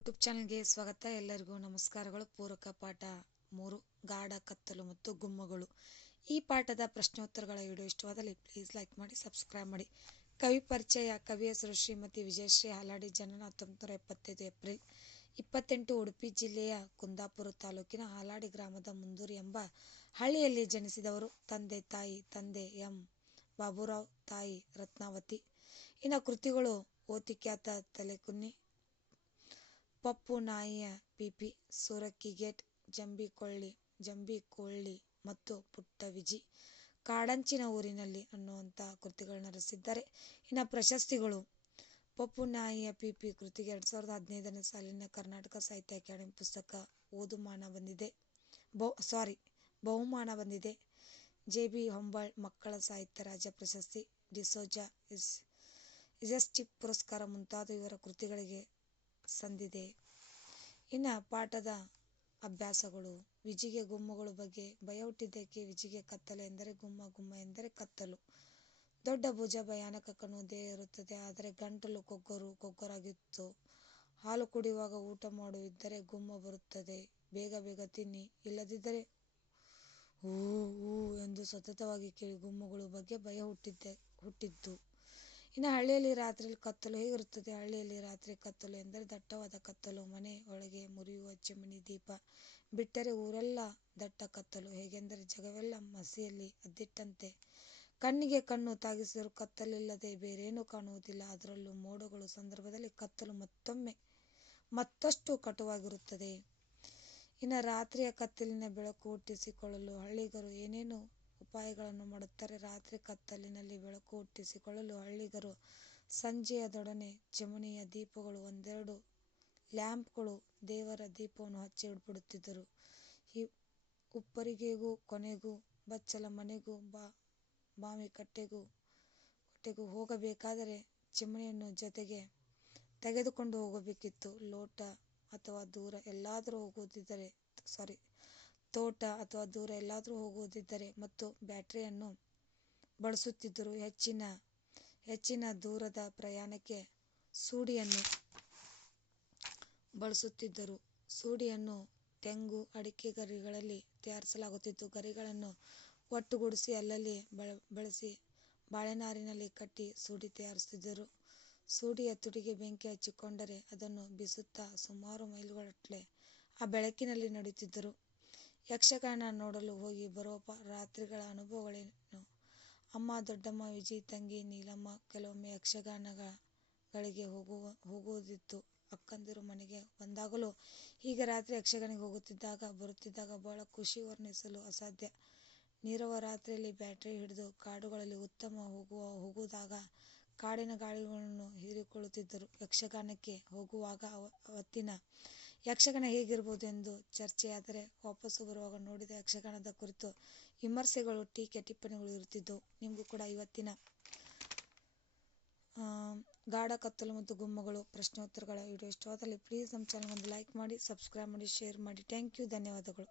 YouTube ಚಾನಲ್ಗೆ ಸ್ವಾಗತ. ಎಲ್ಲರಿಗೂ ನಮಸ್ಕಾರಗಳು. ಪೂರಕ ಪಾಠ 3 ಗಾಢ ಕತ್ತಲು ಮತ್ತು ಗುಮ್ಮಗಳು. ಈ ಪಾಠದ ಪ್ರಶ್ನೋತ್ತರಗಳ ವಿಡಿಯೋ ಇಷ್ಟವಾದಲ್ಲಿ ಪ್ಲೀಸ್ ಲೈಕ್ ಮಾಡಿ, ಸಬ್ಸ್ಕ್ರೈಬ್ ಮಾಡಿ. ಕವಿ ಪರಿಚಯ. ಕವಿ ಹೆಸರು ಶ್ರೀಮತಿ ವಿಜಯಶ್ರೀ ಹಾಲಾಡಿ. ಜನನ 1975 ಏಪ್ರಿಲ್ 28. ಉಡುಪಿ ಜಿಲ್ಲೆಯ ಕುಂದಾಪುರ ತಾಲೂಕಿನ ಹಾಲಾಡಿ ಗ್ರಾಮದ ಮುಂದೂರು ಎಂಬ ಹಳ್ಳಿಯಲ್ಲಿ ಜನಿಸಿದವರು. ತಂದೆ ಎಂ ಬಾಬುರಾವ್, ತಾಯಿ ರತ್ನಾವತಿ. ಇನ್ನು ಕೃತಿಗಳು: ಓತಿಕ್ಯಾತ ತಲೆಕುನ್ನಿ, ಪಪ್ಪು ನಾಯಿಯ ಪಿಪಿ, ಸೂರಕ್ಕಿ ಗೇಟ್, ಜಂಬಿಕೊಳ್ಳಿ ಮತ್ತು ಪುಟ್ಟ ವಿಜಿ, ಕಾಡಂಚಿನ ಊರಿನಲ್ಲಿ ಅನ್ನುವಂಥ ಕೃತಿಗಳನ್ನ ರಚಿಸಿದ್ದಾರೆ. ಇನ್ನು ಪ್ರಶಸ್ತಿಗಳು: ಪಪ್ಪು ನಾಯಿಯ ಪಿಪಿ ಕೃತಿಗೆ 2015ನೇ ಸಾಲಿನ ಕರ್ನಾಟಕ ಸಾಹಿತ್ಯ ಅಕಾಡೆಮಿ ಪುಸ್ತಕ ಬಹುಮಾನ ಬಂದಿದೆ. ಜೆ.ಬಿ. ಹೊಂಬಾಳ್ ಮಕ್ಕಳ ಸಾಹಿತ್ಯ ರಾಜ್ಯ ಪ್ರಶಸ್ತಿ, ಡಿಸೋಜಾ ಇಜೆಸ್ಟಿಕ್ ಪುರಸ್ಕಾರ ಮುಂತಾದ ಇವರ ಕೃತಿಗಳಿಗೆ ಸಂದಿದೆ. ಇನ್ನು ಪಾಠದ ಅಭ್ಯಾಸಗಳು: ವಿಜಿಗೆ ಗುಮ್ಮಗಳು ಬಗ್ಗೆ. ಭಯ ಹುಟ್ಟಿದ್ದೇಕೆ? ವಿಜಿಗೆ ಕತ್ತಲು ಎಂದರೆ ಗುಮ್ಮ, ಗುಮ್ಮ ಎಂದರೆ ಕತ್ತಲು. ದೊಡ್ಡ ಭುಜ, ಭಯಾನಕ ಕಣ್ಣು, ದೇಹ ಇರುತ್ತದೆ ಆದರೆ ಗಂಟಲು ಕೊಗ್ಗರಾಗಿತ್ತು. ಹಾಲು ಕುಡಿಯುವಾಗ ಊಟ ಮಾಡುವಿದ್ದರೆ ಗುಮ್ಮ ಬರುತ್ತದೆ. ಬೇಗ ಬೇಗ ತಿನ್ನಿ, ಇಲ್ಲದಿದ್ದರೆ ಹೂ ಹೂ ಎಂದು ಸತತವಾಗಿ ಕೇಳಿ ಗುಮ್ಮಗಳ ಬಗ್ಗೆ ಭಯ ಹುಟ್ಟಿದ್ದು. ಇನ್ನು ಹಳ್ಳಿಯಲ್ಲಿ ರಾತ್ರಿಯಲ್ಲಿ ಕತ್ತಲು ಹೇಗಿರುತ್ತದೆ? ಹಳ್ಳಿಯಲ್ಲಿ ರಾತ್ರಿ ಕತ್ತಲು ಎಂದರೆ ದಟ್ಟವಾದ ಕತ್ತಲು. ಮನೆ ಒಳಗೆ ಮುರಿಯುವ ಚಿಮಣಿ ದೀಪ ಬಿಟ್ಟರೆ ಊರೆಲ್ಲ ದಟ್ಟ ಕತ್ತಲು. ಹೇಗೆಂದರೆ ಜಗವೆಲ್ಲ ಮಸಿಯಲ್ಲಿ ಅದ್ದಿಟ್ಟಂತೆ. ಕಣ್ಣಿಗೆ ಕಣ್ಣು ತಾಗಿಸಿದರೂ ಕತ್ತಲಿಲ್ಲದೆ ಬೇರೇನೂ ಕಾಣುವುದಿಲ್ಲ. ಅದರಲ್ಲೂ ಮೋಡಗಳ ಸಂದರ್ಭದಲ್ಲಿ ಕತ್ತಲು ಮತ್ತಷ್ಟು ಕಟುವಾಗಿರುತ್ತದೆ. ಇನ್ನು ರಾತ್ರಿಯ ಕತ್ತಲಿನ ಬೆಳಕು ಹುಟ್ಟಿಸಿಕೊಳ್ಳಲು ಹಳ್ಳಿಗರು ಏನೇನು ಉಪಾಯಗಳನ್ನು ಮಾಡುತ್ತಾರೆ? ರಾತ್ರಿ ಕತ್ತಲಿನಲ್ಲಿ ಬೆಳಕು ಹುಟ್ಟಿಸಿಕೊಳ್ಳಲು ಹಳ್ಳಿಗರು ಸಂಜೆಯದೊಡನೆ ಚಿಮಣಿಯ ದೀಪಗಳು, ಒಂದೆರಡು ಲ್ಯಾಂಪ್ಗಳು, ದೇವರ ದೀಪವನ್ನು ಹಚ್ಚಿ ಬಿಡುತ್ತಿದ್ದರು. ಉಪ್ಪರಿಗೆಗೂ ಕೊನೆಗೂ ಬಚ್ಚಲ ಮನೆಗೂ ಬಾವಿ ಕಟ್ಟೆಗೂ ಹೋಗಬೇಕಾದರೆ ಚಿಮಣಿಯನ್ನು ಜೊತೆಗೆ ತೆಗೆದುಕೊಂಡು ಹೋಗಬೇಕಿತ್ತು. ತೋಟ ಅಥವಾ ದೂರ ಎಲ್ಲಾದರೂ ಹೋಗುವುದಿದ್ದರೆ ಮತ್ತು ಬ್ಯಾಟರಿಯನ್ನು ಬಳಸುತ್ತಿದ್ದರು. ಹೆಚ್ಚಿನ ದೂರದ ಪ್ರಯಾಣಕ್ಕೆ ಸೂಡಿಯನ್ನು ಬಳಸುತ್ತಿದ್ದರು. ಸೂಡಿಯನ್ನು ತೆಂಗು, ಅಡಿಕೆ ಗರಿಗಳಲ್ಲಿ ತಯಾರಿಸಲಾಗುತ್ತಿತ್ತು. ಗರಿಗಳನ್ನು ಒಟ್ಟುಗೂಡಿಸಿ ಅಲ್ಲಲ್ಲಿ ಬಳಸಿ ಬಾಳೆನಾರಿನಲ್ಲಿ ಕಟ್ಟಿ ಸೂಡಿ ತಯಾರಿಸುತ್ತಿದ್ದರು. ಸೂಡಿಯ ತುದಿಗೆ ಬೆಂಕಿ ಹಚ್ಚಿಕೊಂಡರೆ ಅದನ್ನು ಬೀಸುತ್ತಾ ಸುಮಾರು ಮೈಲುಗಟ್ಟಲೆ ಆ ಬೆಳಕಿನಲ್ಲಿ ನಡೆಯುತ್ತಿದ್ದರು. ಯಕ್ಷಗಾನ ನೋಡಲು ಹೋಗಿ ಬರುವ ರಾತ್ರಿಗಳ ಅನುಭವಗಳೇನು? ಅಮ್ಮ, ದೊಡ್ಡಮ್ಮ, ವಿಜಿ, ತಂಗಿ ನೀಲಮ್ಮ ಕೆಲವೊಮ್ಮೆ ಯಕ್ಷಗಾನಗಳಿಗೆ ಹೋಗುವುದಿತ್ತು. ಅಕ್ಕಂದಿರು ಮನೆಗೆ ಬಂದಾಗಲೂ ಹೀಗೆ ರಾತ್ರಿ ಯಕ್ಷಗಾನಕ್ಕೆ ಬರುತ್ತಿದ್ದಾಗ ಬಹಳ ಖುಷಿ ವರ್ಣಿಸಲು ಅಸಾಧ್ಯ. ನೀರವ ರಾತ್ರಿಯಲ್ಲಿ ಬ್ಯಾಟರಿ ಹಿಡಿದು ಕಾಡುಗಳಲ್ಲಿ ಉತ್ತಮ ಹೋಗುವಾಗ ಕಾಡಿನ ಗಾಳಿಗಳನ್ನು ಹೀರಿಕೊಳ್ಳುತ್ತಿದ್ದರು. ಯಕ್ಷಗಾನಕ್ಕೆ ಹೋಗುವಾಗ ಅವತ್ತಿನ ಯಕ್ಷಗಾನ ಹೇಗಿರಬಹುದು ಎಂದು ಚರ್ಚೆಯಾದರೆ ವಾಪಸ್ಸು ಬರುವಾಗ ನೋಡಿದ ಯಕ್ಷಗಾನದ ಕುರಿತು ವಿಮರ್ಶೆಗಳು, ಟೀಕೆ, ಟಿಪ್ಪಣಿಗಳು ಇರುತ್ತಿದ್ದವು. ನಿಮಗೂ ಕೂಡ ಇವತ್ತಿನ ಗಾಢ ಕತ್ತಲು ಮತ್ತು ಗುಮ್ಮಗಳು ಪ್ರಶ್ನೋತ್ತರಗಳ ವಿಡಿಯೋ ಇಷ್ಟವಾದಲ್ಲಿ ಪ್ಲೀಸ್ ನಮ್ಮ ಚಾನಲ್ ಒಂದು ಲೈಕ್ ಮಾಡಿ, ಸಬ್ಸ್ಕ್ರೈಬ್ ಮಾಡಿ, ಶೇರ್ ಮಾಡಿ. Thank you. ಧನ್ಯವಾದಗಳು.